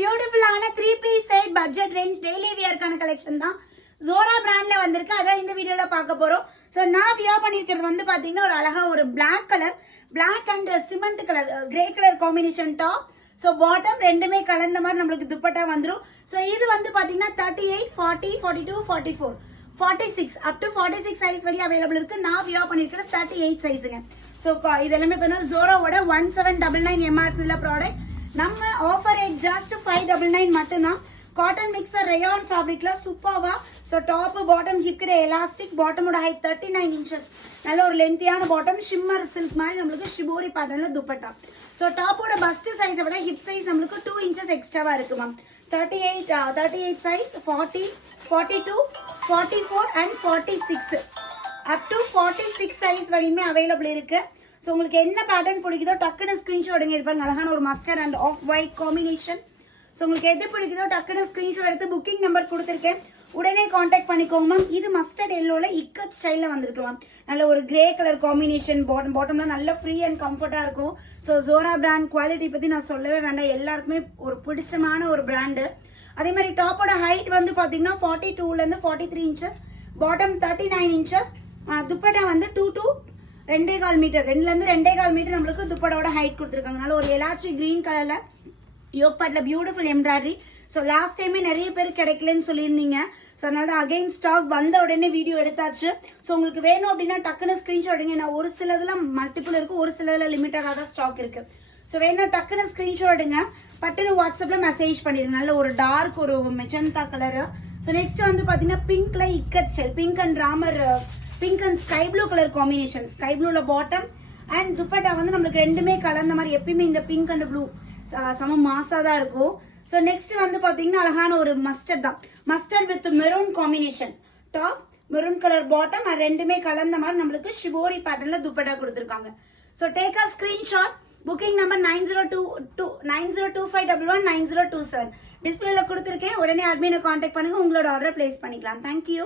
பியூட்டிஃபுல்லான 3-piece set budget range daily wear கான collection தான் Zora brandல வந்திருக்கு. அத இந்த வீடியோல பார்க்க போறோம். சோ நான் வியர் பண்ணிருக்கிறது வந்து பாத்தீங்கன்னா ஒரு அழகா ஒரு black color, black and cement color, grey color combination top. So bottom ரெண்டுமே கலந்த மாதிரி நமக்கு துப்பட்டா வந்துரும். சோ இது வந்து பாத்தீங்கன்னா 38, 40, 42, 44, 46 up to 46 size வரை அவேலபிள் இருக்கு. நான் வியர் பண்ணிருக்கிறது 38 சைஸ்ங்க. சோ இது எல்லாமே பார்த்தா Zoraவோட 1799 MRP உள்ள ப்ராடக்ட். நம்ம ஆஃபர் ரேட் ஜஸ்ட் 599 மட்டும்தான். காட்டன் மிக்சர் ரயான் ஃபேப்ரிக்ல சூப்பர்வா. சோ டாப் பாட்டம் ஹிப்கிட எலாஸ்டிக், பாட்டமோட ஹைட் 39 inches, நல்ல ஒரு லென்த்தியான பாட்டம், ஷிம்மர் சில்க் மாதிரி நமக்கு ஷிபோரி பேட்டர்ன்ல துப்பட்டா. சோ டாப்போட பஸ்ட் சைஸை விட ஹிப் சைஸ் நமக்கு 2 inches எக்ஸ்ட்ராவா இருக்கு ma'am. 38 size, 40, 42, 44 and 46 up to 46 size வரையுமே அவைலபிள் இருக்கு. சோ உங்களுக்கு என்ன பேட்டர்ன் பிடிக்குதோ டக்குனு ஸ்கிரீன்ஷாட் எடுங்க. இது பாருங்க அழகான ஒரு mustard and half white combination. So உங்களுக்கு எது பிடிக்குதோ டக்குனு ஸ்கிரீன்ஷாட் எடுத்து புக்கிங் நம்பர் கொடுத்துருக்கேன், உடனே காண்டாக்ட் பண்ணிக்கோங்க மேம். இது மஸ்டர்ட் எல்லோல இக்கட் ஸ்டைல்ல வந்திருக்கு மேம். நல்ல ஒரு கிரே கலர் காம்பினேஷன், பாட்டம்ல நல்ல ஃப்ரீ அண்ட் கம்ஃபர்ட்டா இருக்கும். சோ Zora பிராண்ட் குவாலிட்டி பத்தி நான் சொல்லவே வேண்டாம், எல்லாருக்குமே ஒரு பிடிச்சமான ஒரு பிராண்டு. அதே மாதிரி டாப்போட ஹைட் வந்து பாத்தீங்கன்னா 42ல இருந்து 43 inches, பாட்டம் 39 inches, துப்பட்டா வந்து 2 to 2.25 மீட்டர், 2ல இருந்து 2.25 மீட்டர் நம்மளுக்கு துப்பட்டாவோட ஹைட் கொடுத்துருக்காங்க. நல்ல ஒரு எலாச்சி கிரீன் கலர்ல யோக் பார்ட்ல பியூட்டிஃபுல் எம்ப்ராய்டரி. ஸோ லாஸ்ட் டைமே நிறைய பேர் கிடைக்கலன்னு சொல்லியிருந்தீங்க. ஸோ அதனால தான் அகைன் ஸ்டாக் வந்த உடனே வீடியோ எடுத்தாச்சு. ஸோ உங்களுக்கு வேணும் அப்படின்னா டக்குன்னு ஸ்கிரீன்ஷாட் எடுங்க. நான் ஒரு சிலதுல மல்டிபிள் இருக்கு, ஒரு சிலதுல லிமிட்டடாக தான் ஸ்டாக் இருக்கு. ஸோ வேணா டக்குன்னு ஸ்கிரீன்ஷாட் எடுங்க, பட்டுன்னு வாட்ஸ்அப்ல மெசேஜ் பண்ணிடுங்க. நல்ல ஒரு டார்க் ஒரு மெஜந்தா கலரு. ஸோ நெக்ஸ்ட் வந்து பாத்தீங்கன்னா பிங்க்ல இக்கட் ஸ்டைல், பிங்க் அண்ட் ராமர், pink and sky blue colour combination. Sky ப்ளூல பாட்டம் அண்ட் துப்பட்டா வந்து நம்மளுக்கு ரெண்டுமே கலந்த மாதிரி. எப்பயுமே இந்த பிங்க் அண்ட் ப்ளூ சம மாசா தான் இருக்கும். சோ நெக்ஸ்ட் வந்து பாத்தீங்கன்னா அழகான ஒரு மஸ்டர்ட் தான், mustard with maroon combination. Top maroon colour bottom, ரெண்டுமே கலந்த மாதிரி நம்மளுக்கு ஷிபோரி பேட்டர்ன்ல துப்பட்டா கொடுத்துருக்காங்க. So take a screenshot. Booking number 9025119027 டிஸ்பிளேல கொடுத்துருக்கேன். உடனே அட்மினை கான்டாக்ட் பண்ணுங்க, உங்களோட ஆர்டர் பிளேஸ் பண்ணிக்கலாம். தேங்க்யூ.